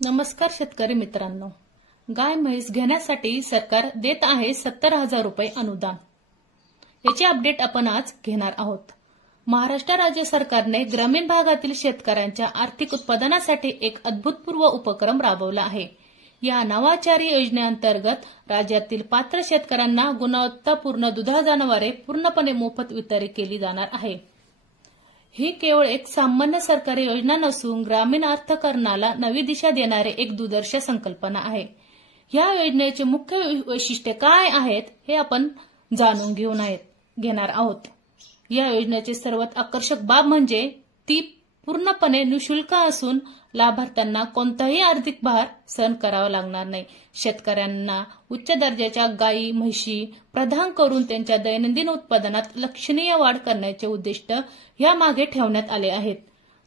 नमस्कार शेतकरी मित्रांनो, गाय म्हैस घेण्यासाठी सरकार देत आहे 70,000 रुपये अनुदान। याची अपडेट आपण आज घेणार आहोत। महाराष्ट्र राज्य सरकारने ग्रामीण भागातील शेतकऱ्यांच्या आर्थिक उत्पादनासाठी एक अभूतपूर्व उपक्रम राबवला आहे। या नवाचारी योजनेअंतर्गत राज्यातील पात्र शेतकऱ्यांना गुणवत्तापूर्ण दुधाळ जनावरे पूर्णपणे मोफत वितरित केली जाणार आहे। ही केवळ एक सामान्य सरकारी योजना नसून ग्रामीण अर्थकारणाला नवी दिशा देणारी एक दूरदर्शी संकल्पना आहे। या योजनेचे मुख्य वैशिष्ट्ये काय आहेत हे आपण जाणून घेणार आहोत। या योजनेची सर्वात आकर्षक बाब म्हणजे ती पूर्णपणे निःशुल्क असून लाभार्थ्यांना कोणताही आर्थिक भार सहन करावा लागणार नाही। शेतकऱ्यांना उच्च दर्जाच्या गायी म्हशी प्रदान करून त्यांच्या दैनंदिन उत्पादनात लक्षणीय वाढ करण्याचे उद्दिष्ट यामागे ठेवण्यात आले आहेत।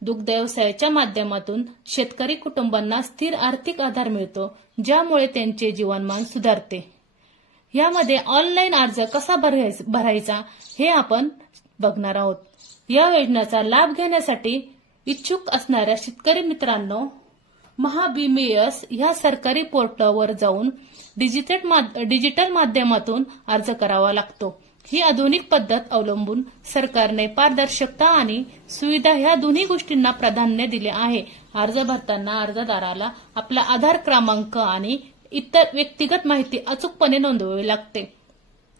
दुग्ध व्यवसायाच्या माध्यमातून शेतकरी कुटुंबांना स्थिर आर्थिक आधार मिळतो, ज्यामुळे त्यांचे जीवनमान सुधारते। यामध्ये ऑनलाईन अर्ज कसा भरायचा हे आपण बघणार आहोत। या योजनेचा लाभ घेण्यासाठी इच्छुक असणाऱ्या शेतकरी मित्रांनो, महाबीमेएस या सरकारी पोर्टलवर जाऊन डिजिटल माध्यमातून अर्ज करावा लागतो। ही आधुनिक पद्धत अवलंबून सरकारने पारदर्शकता आणि सुविधा ह्या दोन्ही गोष्टींना प्राधान्य दिले आहे। अर्ज भरताना अर्जदाराला आपला आधार क्रमांक आणि इतर व्यक्तिगत माहिती अचूकपणे नोंदवावी लागते।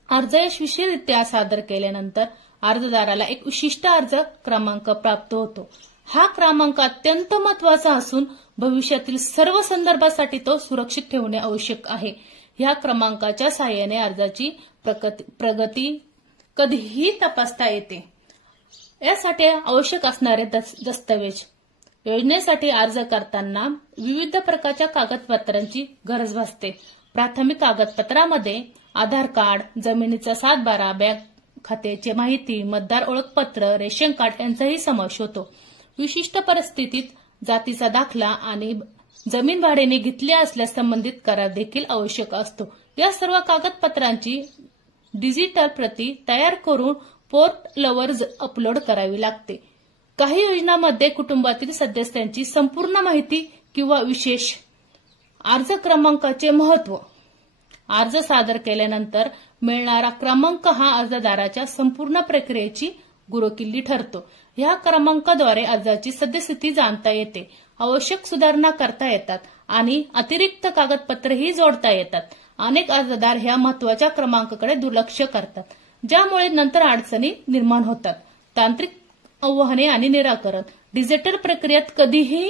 अर्ज यशस्वीरित्या सादर केल्यानंतर अर्जदाराला एक विशिष्ट अर्ज क्रमांक प्राप्त होतो। हा क्रमांक अत्यंत महत्त्वाचा असून भविष्यातील सर्व संदर्भासाठी तो सुरक्षित ठेवणे आवश्यक आहे। या क्रमांकाच्या सहाय्याने अर्जाची प्रगती कधीही तपासता येते। यासाठी आवश्यक असणारे दस्तऐवज। योजनेसाठी अर्ज करताना विविध प्रकारच्या कागदपत्रांची गरज भासते। प्राथमिक कागदपत्रामध्ये आधार कार्ड, जमिनीचा सातबारा, बँक खात्याची माहिती, मतदार ओळखपत्र, रेशन कार्ड यांचाही समावेश होतो। विशिष्ट परिस्थितीत जातीचा दाखला आणि जमीन भाड्याने घेतली असल्यास संबंधित करार देखील आवश्यक असतो। या सर्व कागदपत्रांची डिजिटल प्रती तयार करून पोर्टलवर अपलोड करावी लागते। काही योजनांमध्ये कुटुंबातील सदस्यांची संपूर्ण माहिती किंवा विशेष अर्ज क्रमांकाचे महत्त्व। अर्ज सादर केल्यानंतर मिळणारा क्रमांक हा अर्जदाराच्या संपूर्ण प्रक्रियेची गुरुकिल्ली ठरतो। या क्रमांकाद्वारे अर्जाची सद्यस्थिती जाणता येते, आवश्यक सुधारणा करता येतात आणि अतिरिक्त कागदपत्रेही जोडता येतात। अनेक अर्जदार ह्या महत्त्वाच्या क्रमांकाकडे दुर्लक्ष करतात, ज्यामुळे नंतर अडचणी निर्माण होतात। तांत्रिक आव्हाने आणि निराकरण। डिजिटल प्रक्रियेत कधीही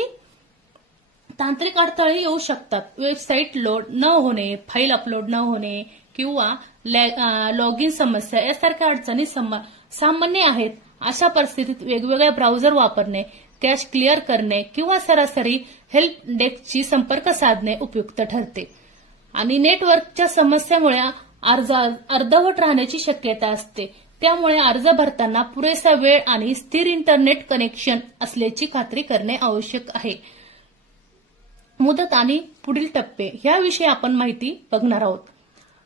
तांत्रिक अडथळे येऊ शकतात। वेबसाईट लोड न होणे, फाईल अपलोड न होणे किंवा लॉगिन समस्या यासारख्या अडचणी सामान्य आहेत। अशा परिस्थितीत वेगवेगळ्या ब्राउझर वापरणे, कॅश क्लिअर करणे किंवा सरासरी हेल्प डेस्कशी संपर्क साधणे उपयुक्त ठरते। आणि नेटवर्कच्या समस्येमुळे अर्ज अर्धवट राहण्याची शक्यता असते, त्यामुळे अर्ज भरताना पुरेसा वेळ आणि स्थिर इंटरनेट कनेक्शन असल्याची खात्री करणे आवश्यक आहे। मुदत आणि पुढील टप्पे याविषयी आपण माहिती बघणार आहोत।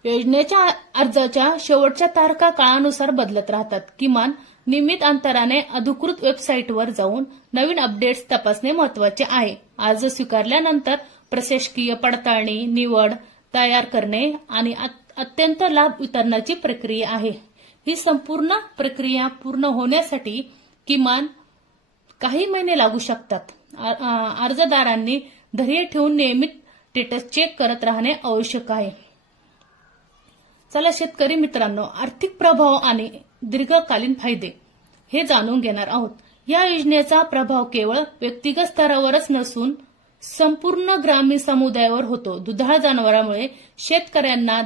योजनेच्या अर्जाच्या शेवटच्या तारखा काळानुसार बदलत राहतात। किमान नियमित अंतराने अधिकृत वेबसाईटवर जाऊन नवीन अपडेट्स तपासणे महत्त्वाचे आहे। अर्ज स्वीकारल्यानंतर प्रशासकीय पडताळणी, निवड तयार करणे आणि अत्यंत लाभ वितरणाची प्रक्रिया आहे। ही संपूर्ण प्रक्रिया पूर्ण होण्यासाठी किमान काही महिने लागू शकतात। अर्जदारांनी धैर्य ठेवून नियमित स्टेटस चेक करत राहणे आवश्यक आहे। चला शेतकरी मित्रांनो, आर्थिक प्रभाव आणि दीर्घकालीन फायदे हे जाणून घेणार आहोत। या योजनेचा प्रभाव केवळ व्यक्तिगत स्तरावरच नसून संपूर्ण ग्रामीण समुदायावर होतो। दुधाळ जनावरांमुळे शेतकऱ्यांना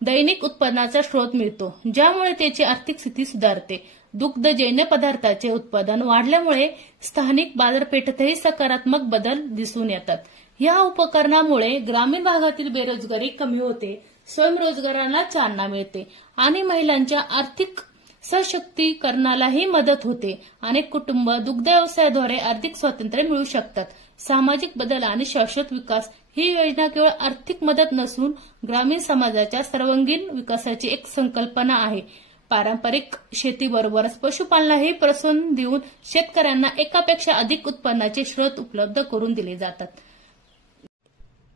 दैनिक उत्पन्नाचा स्रोत मिळतो, ज्यामुळे त्याची आर्थिक स्थिती सुधारते। दुग्धजन्य पदार्थाचे उत्पादन वाढल्यामुळे स्थानिक बाजारपेठेतही सकारात्मक बदल दिसून येतात। या उपकरणामुळे ग्रामीण भागातील बेरोजगारी कमी होते, स्वयंरोजगाराला चालना मिळते आणि महिलांच्या आर्थिक सशक्तीकरणालाही मदत होते। अनेक कुटुंब दुग्ध व्यवसायाद्वारे आर्थिक स्वातंत्र्य मिळवू शकतात। सामाजिक बदल आणि शाश्वत विकास। ही योजना केवळ आर्थिक मदत नसून ग्रामीण समाजाच्या सर्वांगीण विकासाची एक संकल्पना आहे। पारंपरिक शेतीबरोबरच पशुपालनालाही प्रोत्साहन देऊन शेतकऱ्यांना एकापेक्षा अधिक उत्पन्नाचे स्रोत उपलब्ध करून दिले जातात।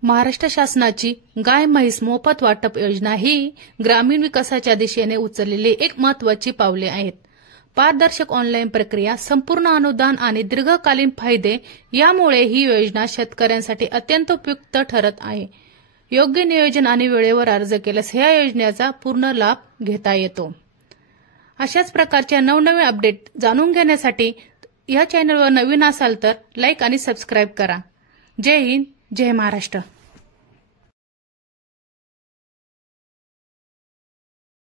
महाराष्ट्र शासनाची गाय म्हैस मोफत वाटप योजना ही ग्रामीण विकासाच्या दिशेने उचललेली एक महत्वाची पावले आहेत. पारदर्शक ऑनलाईन प्रक्रिया, संपूर्ण अनुदान आणि दीर्घकालीन फायदे यामुळे ही योजना शेतकऱ्यांसाठी अत्यंत उपयुक्त ठरत आहे. योग्य नियोजन आणि वेळेवर अर्ज केल्यास ह्या योजनेचा पूर्ण लाभ घेता येतो. अशाच प्रकारच्या नवनवीन अपडेट जाणून घेण्यासाठी या चॅनलवर नवीन असाल तर लाईक आणि सबस्क्राईब करा. जय हिंद, जय महाराष्ट्र.